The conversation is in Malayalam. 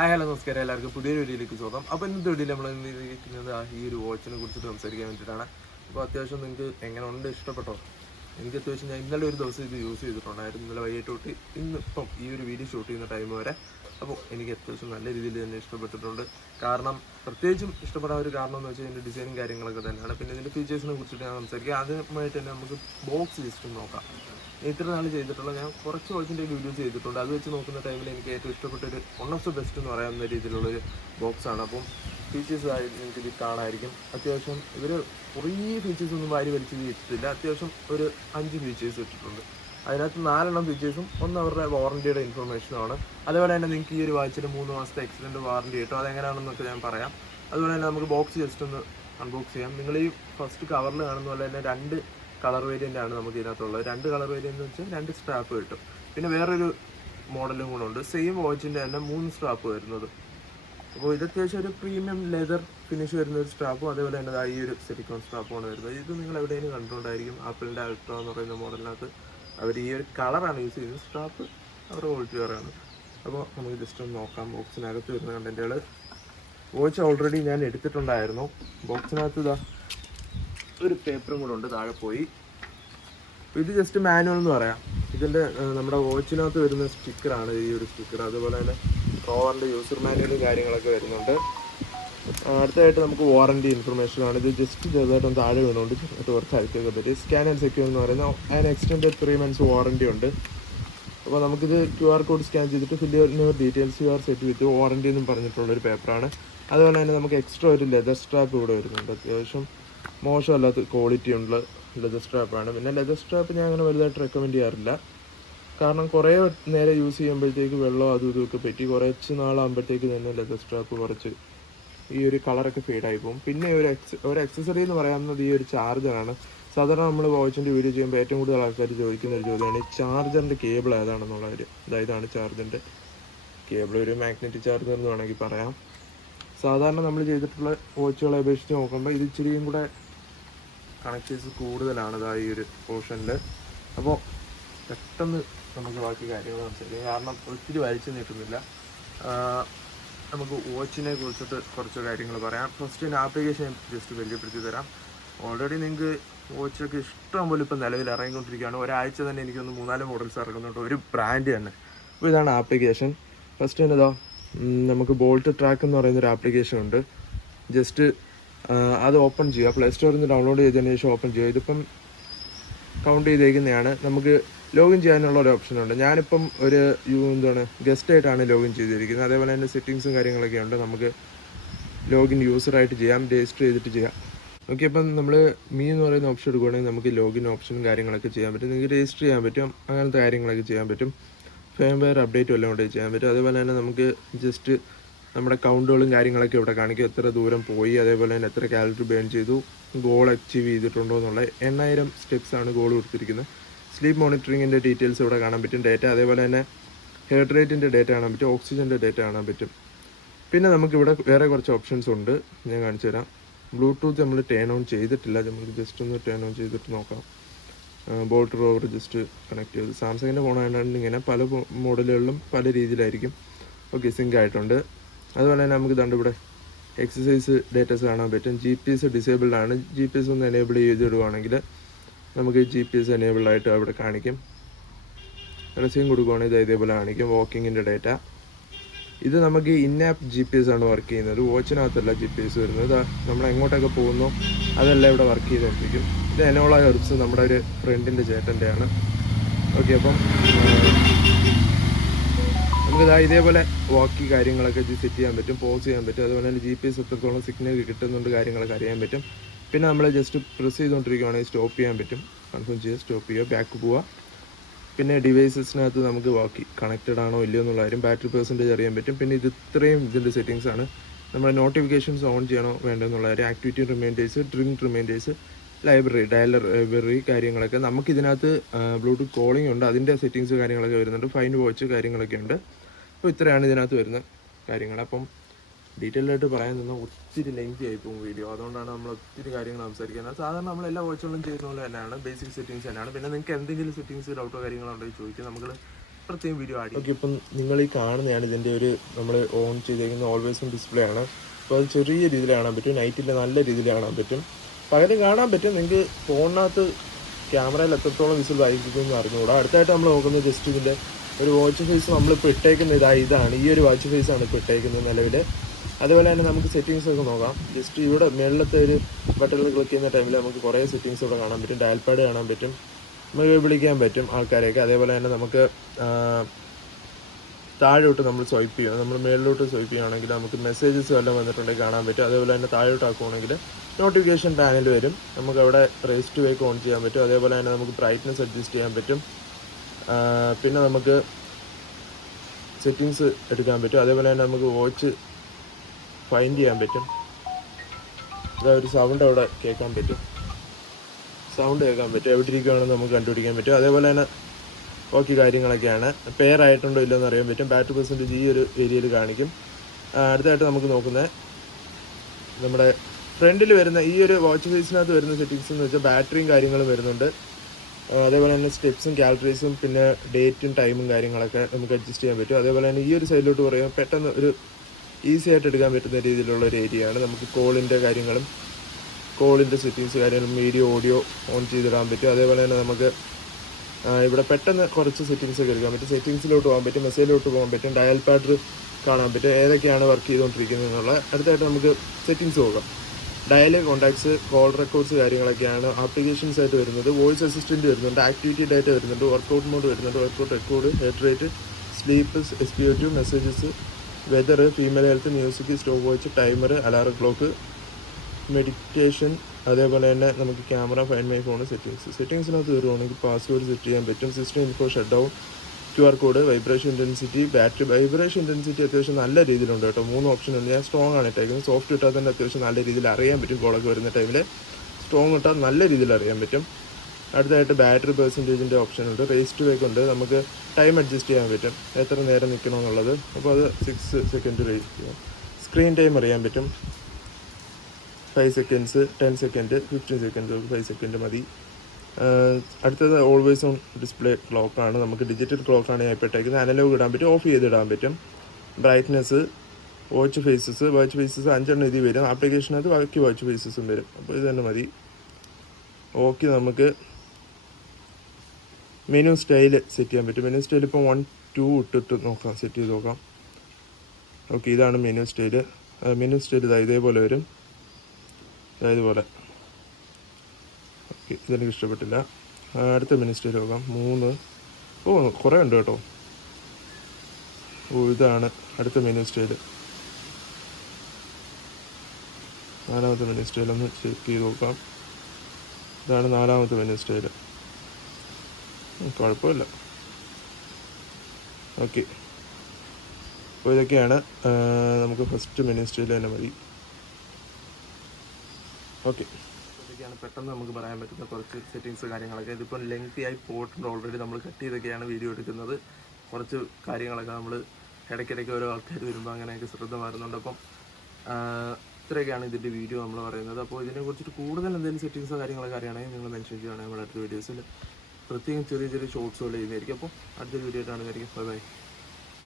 ഹായ് ഹലോ നമസ്കാരം, എല്ലാവർക്കും പുതിയൊരു വീഡിയോയിലേക്ക് സ്വാഗതം. അപ്പോൾ ഇന്നത്തെ വീഡിയോയിൽ നമ്മൾ ഇരിക്കുന്നത് ഈ ഒരു വാച്ചിനെ കുറിച്ചിട്ട് സംസാരിക്കാൻ വേണ്ടിയിട്ടാണ്. അപ്പോൾ അത്യാവശ്യം നിങ്ങൾക്ക് എങ്ങനെ ഉണ്ട്, ഇഷ്ടപ്പെട്ടോ? എനിക്ക് അത്യാവശ്യം ഞാൻ ഇന്നലെ ഒരു ദിവസം ഇത് യൂസ് ചെയ്തിട്ടുണ്ടായിരുന്നു. ഇന്നലെ വൈകിട്ട് തൊട്ട് ഇന്നിപ്പം ഈ ഒരു വീഡിയോ ഷൂട്ട് ചെയ്യുന്ന ടൈം വരെ. അപ്പോൾ എനിക്ക് അത്യാവശ്യം നല്ല രീതിയിൽ തന്നെ ഇഷ്ടപ്പെട്ടിട്ടുണ്ട്. കാരണം പ്രത്യേകിച്ചും ഇഷ്ടപ്പെടാൻ ഒരു കാരണം എന്ന് വെച്ചാൽ ഇതിൻ്റെ ഡിസൈനും കാര്യങ്ങളൊക്കെ തന്നെയാണ്. പിന്നെ ഇതിൻ്റെ ഫീച്ചേഴ്സിനെ കുറിച്ചിട്ട് ഞാൻ സംസാരിക്കുക. ആദ്യമായിട്ട് തന്നെ നമുക്ക് ബോക്സ് ജസ്റ്റ് നോക്കാം. ഇത്ര നാൾ ചെയ്തിട്ടുള്ള ഞാൻ കുറച്ച് വാച്ചിൻ്റെ വീഡിയോസ് ചെയ്തിട്ടുണ്ട്. അത് വെച്ച് നോക്കുന്ന ടൈമിൽ എനിക്ക് ഏറ്റവും ഇഷ്ടപ്പെട്ടൊരു വൺ ഓഫ് ദ ബെസ്റ്റ് എന്ന് പറയാവുന്ന രീതിയിലുള്ളൊരു ബോക്സാണ്. അപ്പം ഫീച്ചേഴ്സ് നിങ്ങൾക്ക് ഇത് കാണാമായിരിക്കും. അത്യാവശ്യം ഇവർ കുറേ ഫീച്ചേഴ്സ് ഒന്നും വാരി വലിച്ച് ചെയ്തിട്ടില്ല. അത്യാവശ്യം ഒരു 5 ഫീച്ചേഴ്സ് ഇട്ടിട്ടുണ്ട്. അതിനകത്ത് 4 ഫീച്ചേഴ്സും ഒന്ന് അവരുടെ വാറണ്ടിയുടെ ഇൻഫർമേഷനുമാണ്. അതുപോലെ തന്നെ നിങ്ങൾക്ക് ഈ ഒരു വാച്ചിന് 3 മാസത്തെ എക്സിഡൻറ്റ് വാറണ്ടി കിട്ടും. അതെങ്ങനെയാണെന്നൊക്കെ ഞാൻ പറയാം. അതുപോലെ തന്നെ നമുക്ക് ബോക്സ് ജസ്റ്റ് ഒന്ന് അൺബോക്സ് ചെയ്യാം. നിങ്ങൾ ഈ ഫസ്റ്റ് കവറിൽ കാണുന്ന പോലെ തന്നെ 2 കളർ വേരിയൻ്റ് ആണ് നമുക്ക് ഇതിനകത്തുള്ളത്. 2 കളർ വേരിയൻ്റ് എന്ന് വെച്ചാൽ 2 സ്ട്രാപ്പ് കിട്ടും. പിന്നെ വേറൊരു മോഡലും കൂടെ ഉണ്ട്, സെയിം വാച്ചിൻ്റെ തന്നെ 3 സ്ട്രാപ്പ് വരുന്നത്. അപ്പോൾ ഇത് അത്യാവശ്യം ഒരു പ്രീമിയം ലെതർ ഫിനിഷ് വരുന്ന ഒരു സ്ട്രാപ്പും അതേപോലെ തന്നെ ഈ ഒരു സിലിക്കോൺ സ്ട്രാപ്പുമാണ് വരുന്നത്. ഇത് നിങ്ങൾ എവിടെയെങ്കിലും കണ്ടുകൊണ്ടായിരിക്കും. ആപ്പിളിൻ്റെ അൾട്ര എന്ന് പറയുന്ന മോഡലിനകത്ത് അവർ ഈ ഒരു കളറാണ് യൂസ് ചെയ്യുന്നത്. സ്ട്രാപ്പ് അവരുടെ ക്വാളിറ്റി വേറെയാണ്. അപ്പോൾ നമുക്ക് ജസ്റ്റ് ഒന്ന് നോക്കാം ബോക്സിനകത്ത് വരുന്ന കണ്ടൻറ്റുകൾ. വാച്ച് ഓൾറെഡി ഞാൻ എടുത്തിട്ടുണ്ടായിരുന്നു. ബോക്സിനകത്ത് ഇതാ ഒരു പേപ്പറും കൂടെ ഉണ്ട്, താഴെ പോയി. ഇത് ജസ്റ്റ് മാനുവൽ എന്ന് പറയാം. ഇതിൻ്റെ നമ്മുടെ വാച്ചിനകത്ത് വരുന്ന സ്റ്റിക്കറാണ് ഈ ഒരു സ്റ്റിക്കർ. അതുപോലെ തന്നെ റോവറിൻ്റെ യൂസർ മാനുവലും കാര്യങ്ങളൊക്കെ വരുന്നുണ്ട്. അടുത്തതായിട്ട് നമുക്ക് വാറണ്ടി ഇൻഫർമേഷനാണ്. ഇത് ജസ്റ്റ് ചെറുതായിട്ടൊന്ന് താഴെ വീണുകൊണ്ട് ചെറുതായിട്ട് കുറച്ച് അയക്കൊക്കെ പറ്റി. സ്കാൻ ആൻഡ് സെക്യൂർ എന്ന് പറയുന്ന അതിന് എക്സ്റ്റൻഡ് 3 months വാറണ്ടി ഉണ്ട്. അപ്പോൾ നമുക്കിത് QR കോഡ് സ്കാൻ ചെയ്തിട്ട് fill your details you are set with warranty എന്നും പറഞ്ഞിട്ടുള്ളൊരു പേപ്പറാണ്. അതുപോലെ തന്നെ നമുക്ക് എക്സ്ട്രാ ഒരു ലെതർ സ്ട്രാപ്പ് ഇവിടെ വരുന്നുണ്ട്. അത്യാവശ്യം മോശമല്ലാത്ത ക്വാളിറ്റി ഉള്ള ലെതർ സ്ട്രാപ്പാണ്. പിന്നെ ലെതർ സ്ട്രാപ്പ് ഞാൻ അങ്ങനെ വലുതായിട്ട് റെക്കമെൻഡ് ചെയ്യാറില്ല. കാരണം കുറേ നേരം യൂസ് ചെയ്യുമ്പോഴത്തേക്ക് വെള്ളം അതും ഇതുമൊക്കെ പറ്റി കുറച്ച് നാളാകുമ്പോഴത്തേക്ക് തന്നെ ലെതർ സ്ട്രാപ്പ് കുറച്ച് ഈ ഒരു കളറൊക്കെ ഫെയ്ഡായി പോകും. പിന്നെ ഒരു എക്സസറി എന്ന് പറയുന്നത് ഈ ഒരു ചാർജറാണ്. സാധാരണ നമ്മൾ വാച്ചിൻ്റെ വീഡിയോ ചെയ്യുമ്പോൾ ഏറ്റവും കൂടുതൽ ആൾക്കാർ ചോദിക്കുന്ന ഒരു ചോദ്യമാണ് ഈ ചാർജറിൻ്റെ കേബിൾ ഏതാണെന്നുള്ള ഒരു. ഇതാണ് ചാർജറിൻ്റെ കേബിൾ, ഒരു മാഗ്നറ്റിക് ചാർജർ എന്ന് വേണമെങ്കിൽ പറയാം. സാധാരണ നമ്മൾ ചെയ്തിട്ടുള്ള വാച്ചുകളെ അപേക്ഷിച്ച് നോക്കുമ്പോൾ ഇത് ഇച്ചിരിയും കൂടെ കണക്റ്റേഴ്സ് കൂടുതലാണ് ഈ ഒരു പോർഷനിൽ. അപ്പോൾ പെട്ടെന്ന് നമുക്ക് ബാക്കി കാര്യങ്ങൾ മനസ്സിലാക്കാം. കാരണം ഒത്തിരി വലിച്ചു നീട്ടുന്നില്ല. നമുക്ക് വാച്ചിനെ കുറിച്ചിട്ട് കുറച്ച് കാര്യങ്ങൾ പറയാം. ഫസ്റ്റ് ഞാൻ ആപ്ലിക്കേഷൻ ജസ്റ്റ് പരിചയപ്പെടുത്തി തരാം. ഓൾറെഡി നിങ്ങൾക്ക് വാച്ചൊക്കെ ഇഷ്ടം പോലെ ഇപ്പം നിലവിൽ ഇറങ്ങിക്കൊണ്ടിരിക്കുകയാണ്. ഒരാഴ്ച തന്നെ എനിക്കൊന്ന് 3-4 മോഡൽസ് ഇറങ്ങുന്നുണ്ട്, ഒരു ബ്രാൻഡ് തന്നെ. അപ്പോൾ ഇതാണ് ആപ്ലിക്കേഷൻ. ഫസ്റ്റ് തന്നെ നമുക്ക് ബോൾട്ട് ട്രാക്ക് എന്ന് പറയുന്നൊരു ആപ്ലിക്കേഷൻ ഉണ്ട്. ജസ്റ്റ് അത് ഓപ്പൺ ചെയ്യുക. പ്ലേ സ്റ്റോറിൽ നിന്ന് ഡൗൺലോഡ് ചെയ്തതിന് ശേഷം ഓപ്പൺ ചെയ്യുക. ഇതിപ്പം കൗണ്ട് ചെയ്തേക്കുന്നതാണ്. നമുക്ക് ലോഗിൻ ചെയ്യാനുള്ള ഒരു ഓപ്ഷനുണ്ട്. ഞാനിപ്പം ഒരു ഗസ്റ്റായിട്ടാണ് ലോഗിൻ ചെയ്തിരിക്കുന്നത്. അതേപോലെ തന്നെ സെറ്റിങ്സും കാര്യങ്ങളൊക്കെ ഉണ്ട്. നമുക്ക് ലോഗിൻ യൂസറായിട്ട് ചെയ്യാം, രജിസ്റ്റർ ചെയ്തിട്ട് ചെയ്യാം. ഓക്കെ, അപ്പം നമ്മൾ എന്ന് പറയുന്ന ഓപ്ഷൻ എടുക്കുകയാണെങ്കിൽ നമുക്ക് ലോഗിൻ ഓപ്ഷനും കാര്യങ്ങളൊക്കെ ചെയ്യാൻ പറ്റും. നിങ്ങൾക്ക് രജിസ്റ്റർ ചെയ്യാൻ പറ്റും, അങ്ങനത്തെ കാര്യങ്ങളൊക്കെ ചെയ്യാൻ പറ്റും. ഫേംവെയർ അപ്ഡേറ്റും എല്ലാം കൂടെ ചെയ്യാൻ പറ്റും. അതേപോലെ തന്നെ നമുക്ക് ജസ്റ്റ് നമ്മുടെ കൗണ്ടുകളും കാര്യങ്ങളൊക്കെ ഇവിടെ കാണിക്കും. എത്ര ദൂരം പോയി, അതേപോലെ തന്നെ എത്ര കാലറി ബേൺ ചെയ്തു, ഗോൾ അച്ചീവ് ചെയ്തിട്ടുണ്ടോ എന്നുള്ള 8000 സ്റ്റെപ്സാണ് ഗോൾ കൊടുത്തിരിക്കുന്നത്. സ്ലീപ്പ് മോണിറ്ററിങ്ങിൻ്റെ ഡീറ്റെയിൽസ് ഇവിടെ കാണാൻ പറ്റും, ഡേറ്റ. അതേപോലെ തന്നെ ഹെർട്ട് റേറ്റിൻ്റെ ഡേറ്റ കാണാൻ പറ്റും, ഓക്സിജൻ്റെ ഡേറ്റ കാണാൻ പറ്റും. പിന്നെ നമുക്കിവിടെ വേറെ കുറച്ച് ഓപ്ഷൻസ് ഉണ്ട്, ഞാൻ കാണിച്ചു തരാം. ബ്ലൂടൂത്ത് നമ്മൾ ടേൺ ഓൺ ചെയ്തിട്ടില്ല, നമുക്ക് ജസ്റ്റ് ഒന്ന് ടേൺ ഓൺ ചെയ്തിട്ട് നോക്കാം. ബോൾട്ട് റോവർ ജസ്റ്റ് കണക്ട് ചെയ്ത്. സാംസങ്ങിൻ്റെ ഫോണായതുകൊണ്ട് ഇങ്ങനെ പല മോഡലുകളിലും പല രീതിയിലായിരിക്കും. ഓക്കെ, സിങ്ക് ആയിട്ടുണ്ട്. അതുപോലെ തന്നെ നമുക്ക് ഇവിടെ എക്സസൈസ് ഡേറ്റാസ് കാണാൻ പറ്റും. GPS ഡിസേബിൾഡ് ആണ്. GPS ഒന്ന് എനേബിൾ ചെയ്തിടുവാണെങ്കിൽ നമുക്ക് GPS എനേബിൾഡ് ആയിട്ട് അവിടെ കാണിക്കും. റെസ്യൂം കൊടുക്കുകയാണെങ്കിൽ ഇതേപോലെ കാണിക്കും. വാക്കിങ്ങിൻ്റെ ഡേറ്റ. ഇത് നമുക്ക് ഇൻ-ആപ്പ് GPS ആണ് വർക്ക് ചെയ്യുന്നത്, വാച്ചിനകത്തല്ല GPS വരുന്നത്. നമ്മൾ എങ്ങോട്ടൊക്കെ പോകുന്നോ അതെല്ലാം ഇവിടെ വർക്ക് ചെയ്തുകൊണ്ടിരിക്കും. ഇത് എനോള ഹെർബ്സ് നമ്മുടെ ഒരു ഫ്രണ്ടിൻ്റെ ചേട്ടൻ്റെയാണ്. ഓക്കെ, അപ്പം നമുക്കിതാ ഇതേപോലെ വാക്കി കാര്യങ്ങളൊക്കെ സെറ്റ് ചെയ്യാൻ പറ്റും, പോസ് ചെയ്യാൻ പറ്റും. അതുപോലെ തന്നെ GPS എത്രത്തോളം സിഗ്നൽ കിട്ടുന്നുണ്ട് കാര്യങ്ങളൊക്കെ അറിയാൻ പറ്റും. പിന്നെ നമ്മൾ ജസ്റ്റ് പ്രസ് ചെയ്തുകൊണ്ടിരിക്കുകയാണെങ്കിൽ സ്റ്റോപ്പ് ചെയ്യാൻ പറ്റും. കൺഫേം ചെയ്യുക, സ്റ്റോപ്പ് ചെയ്യുക, ബാക്ക് പോവുക. പിന്നെ ഡിവൈസസിനകത്ത് നമുക്ക് വാക്കി കണക്റ്റഡ് ആണോ ഇല്ലയോ എന്നുള്ള കാര്യം, ബാറ്ററി പെർസെൻറ്റേജ് അറിയാൻ പറ്റും. പിന്നെ ഇത്രയും ഇതിൻ്റെ സെറ്റിങ്സാണ്. നമ്മുടെ നോട്ടിഫിക്കേഷൻസ് ഓൺ ചെയ്യണോ വേണ്ടെന്നുള്ള കാര്യം, activity reminders, drink reminders, library, dialer library കാര്യങ്ങളൊക്കെ. നമുക്കിതിനകത്ത് ബ്ലൂടൂത്ത് കോളിംഗ് ഉണ്ട്, അതിൻ്റെ സെറ്റിങ്സ് കാര്യങ്ങളൊക്കെ വരുന്നുണ്ട്. ഫൈൻ വാച്ച് കാര്യങ്ങളൊക്കെ ഉണ്ട്. അപ്പോൾ ഇത്രയാണ് ഇതിനകത്ത് വരുന്ന കാര്യങ്ങൾ. അപ്പം ഡീറ്റെയിൽഡായിട്ട് പറയാൻ നിന്നാൽ ഒത്തിരി ലെങ്തി ആയി പോകും വീഡിയോ. അതുകൊണ്ടാണ് നമ്മൾ ഒത്തിരി കാര്യങ്ങൾ സംസാരിക്കുന്നത്. സാധാരണ നമ്മൾ എല്ലാ വാച്ചുകളും ചെയ്യുന്ന പോലെ തന്നെയാണ്, ബേസിക് സെറ്റിങ്സ് തന്നെയാണ്. പിന്നെ നിങ്ങൾക്ക് എന്തെങ്കിലും സെറ്റിങ്സ് ഡൗട്ടോ കാര്യങ്ങളോ ഉണ്ടെങ്കിൽ ചോദിക്കുക, നമുക്ക് പ്രത്യേകം വീഡിയോ ആഡ് ചെയ്യും. ഓക്കെ, ഇപ്പം നിങ്ങൾ ഈ കാണുന്നതാണ് ഇതിൻ്റെ ഒരു നമ്മൾ ഓൺ ചെയ്തേക്കുന്ന ഓൾവേസ് ഓൺ ഡിസ്പ്ലേ ആണ്. അപ്പോൾ അത് ചെറിയ രീതിയിൽ കാണാൻ പറ്റും, നൈറ്റിൽ നല്ല രീതിയിൽ കാണാൻ പറ്റും, പകരം കാണാൻ പറ്റും. നിങ്ങൾക്ക് ഫോണിനകത്ത് ക്യാമറയിൽ എത്രത്തോളം വിസിൽ വായിക്കുമെന്ന് അറിഞ്ഞുകൂടാ. അടുത്തായിട്ട് നമ്മൾ നോക്കുന്നത് ജസ്റ്റ് ഇതിൻ്റെ ഒരു വാച്ച് ഫേസ് നമ്മളിപ്പോൾ ഇട്ടേക്കുന്ന ഇതാണ്. ഈ ഒരു വാച്ച് ഫേസാണ് ഇപ്പോൾ ഇട്ടേക്കുന്നത് നിലവിൽ. അതുപോലെ തന്നെ നമുക്ക് സെറ്റിങ്സ് ഒക്കെ നോക്കാം. ജസ്റ്റ് ഇവിടെ മേളിലത്തെ ഒരു ബട്ടണിൽ ക്ലിക്ക് ചെയ്യുന്ന ടൈമിൽ നമുക്ക് കുറേ സെറ്റിങ്സ് ഇവിടെ കാണാൻ പറ്റും. ഡയൽ പാഡ് കാണാൻ പറ്റും, നമുക്ക് വിളിക്കാൻ പറ്റും ആൾക്കാരെയൊക്കെ. അതേപോലെ തന്നെ നമുക്ക് താഴോട്ട് നമ്മൾ സ്വൈപ്പ് ചെയ്യണം. നമ്മൾ മേളിലോട്ട് സ്വൈപ്പ് ചെയ്യുകയാണെങ്കിൽ നമുക്ക് മെസ്സേജസ് വല്ലതും വന്നിട്ടുണ്ടെങ്കിൽ കാണാൻ പറ്റും. അതേപോലെ തന്നെ താഴോട്ട് ആക്കുകയാണെങ്കിൽ നോട്ടിഫിക്കേഷൻ പാനൽ വരും. നമുക്ക് അവിടെ റേസ് ടു വേക്ക് ഓൺ ചെയ്യാൻ പറ്റും. അതേപോലെ തന്നെ നമുക്ക് ബ്രൈറ്റ്നസ് അഡ്ജസ്റ്റ് ചെയ്യാൻ പറ്റും. പിന്നെ നമുക്ക് സെറ്റിങ്സ് എടുക്കാൻ പറ്റും. അതേപോലെ തന്നെ നമുക്ക് വാച്ച് ഫൈൻഡ് ചെയ്യാൻ പറ്റും. ഒരു സൗണ്ട് അവിടെ കേൾക്കാൻ പറ്റും, എവിടെ ഇരിക്കുകയാണെന്ന് നമുക്ക് കണ്ടുപിടിക്കാൻ പറ്റും. അതേപോലെ തന്നെ ബാക്കി കാര്യങ്ങളൊക്കെയാണ്. പെയർ ആയിട്ടുണ്ടോ ഇല്ലെന്ന് അറിയാൻ പറ്റും. ബാറ്ററി പെർസെൻറ്റേജ് ഈ ഒരു ഏരിയയിൽ കാണിക്കും. അടുത്തായിട്ട് നമുക്ക് നോക്കുന്നത് നമ്മുടെ ഫ്രണ്ടിൽ വരുന്ന ഈ ഒരു വാച്ച് ഫേസിനകത്ത് വരുന്ന സെറ്റിങ്സ് എന്ന് വെച്ചാൽ ബാറ്ററിയും കാര്യങ്ങളും വരുന്നുണ്ട്. അതേപോലെ തന്നെ സ്റ്റെപ്സും കാലറീസും പിന്നെ ഡേറ്റും ടൈമും കാര്യങ്ങളൊക്കെ നമുക്ക് അഡ്ജസ്റ്റ് ചെയ്യാൻ പറ്റും. അതേപോലെ തന്നെ ഈ ഒരു സൈഡിലോട്ട് പറയുമ്പോൾ പെട്ടെന്ന് ഒരു ഈസി ആയിട്ട് എടുക്കാൻ പറ്റുന്ന രീതിയിലുള്ള ഒരു ഏരിയയാണ്. നമുക്ക് കോളിൻ്റെ കാര്യങ്ങളും കോളിൻ്റെ സെറ്റിങ്സ് കാര്യങ്ങളും വീഡിയോ ഓഡിയോ ഓൺ ചെയ്തിടാൻ പറ്റും. അതേപോലെ തന്നെ നമുക്ക് ഇവിടെ പെട്ടെന്ന് കുറച്ച് സെറ്റിങ്സ് ഒക്കെ എടുക്കാൻ പറ്റും. സെറ്റിങ്സിലോട്ട് പോകാൻ പറ്റും, മെസ്സേജിലോട്ട് പോകാൻ പറ്റും, ഡയൽ പാഡ് കാണാൻ പറ്റും, ഏതൊക്കെയാണ് വർക്ക് ചെയ്തുകൊണ്ടിരിക്കുന്നത് എന്നുള്ള. അടുത്തായിട്ട് നമുക്ക് സെറ്റിങ്സ് പോകാം. ഡയൽ, കോൺടാക്ട്സ്, കോൾ റെക്കോർഡ്സ് കാര്യങ്ങളൊക്കെയാണ് ആപ്ലിക്കേഷൻസ് ആയിട്ട് വരുന്നത്. വോയിസ് അസിസ്റ്റൻറ്റ് വരുന്നുണ്ട്, ആക്ടിവിറ്റി ഡാറ്റ വരുന്നുണ്ട്, വർക്കൗട്ട് മോഡ് വരുന്നുണ്ട്, workout record, heart rate, sleep, SpO2, messages, weather, female health, music, stopwatch, timer, alarm clock, meditation. അതേപോലെ തന്നെ നമുക്ക് ക്യാമറ, ഫൈൻഡ് മൈ ഫോൺ, സെറ്റിങ്സിനകത്ത് വരുവാണെങ്കിൽ പാസ്വേഡ് സെറ്റ് ചെയ്യാൻ പറ്റും. System info, shut down, QR code, vibration intensity, battery. Vibration intensity അത്യാവശ്യം നല്ല രീതിയിലുണ്ട് കേട്ടോ. 3 ഓപ്ഷൻ ഉണ്ട്. ഞാൻ സ്ട്രോങ് ആണ് ഇട്ടേക്കുന്നത്. സോഫ്റ്റ് ഇട്ടാൽ തന്നെ അത്യാവശ്യം നല്ല രീതിയിൽ അറിയാൻ പറ്റും. കോളൊക്കെ വരുന്ന ടൈമിൽ സ്ട്രോങ് ഇട്ടാൽ നല്ല രീതിയിൽ അറിയാൻ പറ്റും. അടുത്തായിട്ട് ബാറ്ററി പെർസെൻറ്റേജിൻ്റെ ഓപ്ഷൻ ഉണ്ട്. റേസ് ടു വേക്ക് ഉണ്ട്. നമുക്ക് ടൈം അഡ്ജസ്റ്റ് ചെയ്യാൻ പറ്റും, എത്ര നേരം നിൽക്കണമെന്നുള്ളത്. അപ്പോൾ അത് 6 സെക്കൻഡ് റേസ് ചെയ്യാം. സ്ക്രീൻ ടൈം അറിയാൻ പറ്റും. 5 സെക്കൻഡ്സ്, 10 സെക്കൻഡ്, 15 സെക്കൻഡ്, 5 സെക്കൻഡ് മതി. അടുത്തത് ഓൾവേസ് ഓൺ ഡിസ്പ്ലേ ക്ലോക്കാണ്. നമുക്ക് ഡിജിറ്റൽ ക്ലോക്കാണ് ഞാൻ ഇപ്പോൾ ഇട്ടേക്കുന്നത്. അനലോഗ് ഇടാൻ പറ്റും, ഓഫ് ചെയ്തിടാൻ പറ്റും. ബ്രൈറ്റ്നസ്, വാച്ച് ഫേസസ് 5 ഇതിൽ വരും. ആപ്ലിക്കേഷനകത്ത് ബാക്കി വാച്ച് ഫേസസും വരും. അപ്പോൾ ഇത് തന്നെ മതി. ഓക്കെ, നമുക്ക് മെനു സ്റ്റൈൽ സെറ്റ് ചെയ്യാൻ പറ്റും. മെനു സ്റ്റൈൽ ഇപ്പോൾ 1, 2 ഇട്ടിട്ട് നോക്കാം, സെറ്റ് ചെയ്ത് നോക്കാം. ഓക്കെ, ഇതാണ് മെനു സ്റ്റൈൽ. മെനു സ്റ്റൈൽ ഇതേപോലെ വരും, ഇതുപോലെ. ഓക്കെ, ഇതെനിക്ക് ഇഷ്ടപ്പെട്ടില്ല. അടുത്ത മെനു സ്റ്റൈൽ നോക്കാം. 3. കുറേ ഉണ്ട് കേട്ടോ. ഇതാണ് അടുത്ത മെനു സ്റ്റൈൽ. 4ാമത്തെ മെനു സ്റ്റൈലൊന്ന് ചെക്ക് ചെയ്ത് നോക്കാം. ഇതാണ് 4ാമത്തെ മെനു സ്റ്റൈൽ. കുഴപ്പമില്ല. ഓക്കെ, അപ്പോൾ ഇതൊക്കെയാണ്. നമുക്ക് ഫസ്റ്റ് മെനു സ്റ്റൈൽ തന്നെ മതി. ഓക്കെ, ഇതൊക്കെയാണ് പെട്ടെന്ന് നമുക്ക് പറയാൻ പറ്റുന്ന കുറച്ച് സെറ്റിങ്സ് കാര്യങ്ങളൊക്കെ. ഇതിപ്പോൾ ലെങ്തി ആയി പോയിട്ടുണ്ട്. ഓൾറെഡി നമ്മൾ കട്ട് ചെയ്തൊക്കെയാണ് വീഡിയോ എടുക്കുന്നത്. കുറച്ച് കാര്യങ്ങളൊക്കെ നമ്മൾ ഇടയ്ക്കിടയ്ക്ക് ഓരോ ആൾക്കാർ വരുമ്പോൾ അങ്ങനെയൊക്കെ ശ്രദ്ധ മാറുന്നുണ്ട്. അപ്പം ഇത്രയൊക്കെയാണ് ഇതിൻ്റെ വീഡിയോ നമ്മൾ പറയുന്നത്. അപ്പോൾ ഇതിനെക്കുറിച്ചിട്ട് കൂടുതൽ എന്തെങ്കിലും സെറ്റിങ്സോ കാര്യങ്ങളൊക്കെ അറിയണമെങ്കിൽ നിങ്ങൾ മെൻഷൻ ചെയ്യുകയാണെങ്കിൽ നമ്മുടെ അടുത്ത വീഡിയോസിൽ പ്രത്യേകം ചെറിയ ചെറിയ ഷോർട്സുകൾ ചെയ്യുന്നതായിരിക്കും. അപ്പോൾ അടുത്തൊരു വീഡിയോ ആയിട്ടാണ്. Bye bye.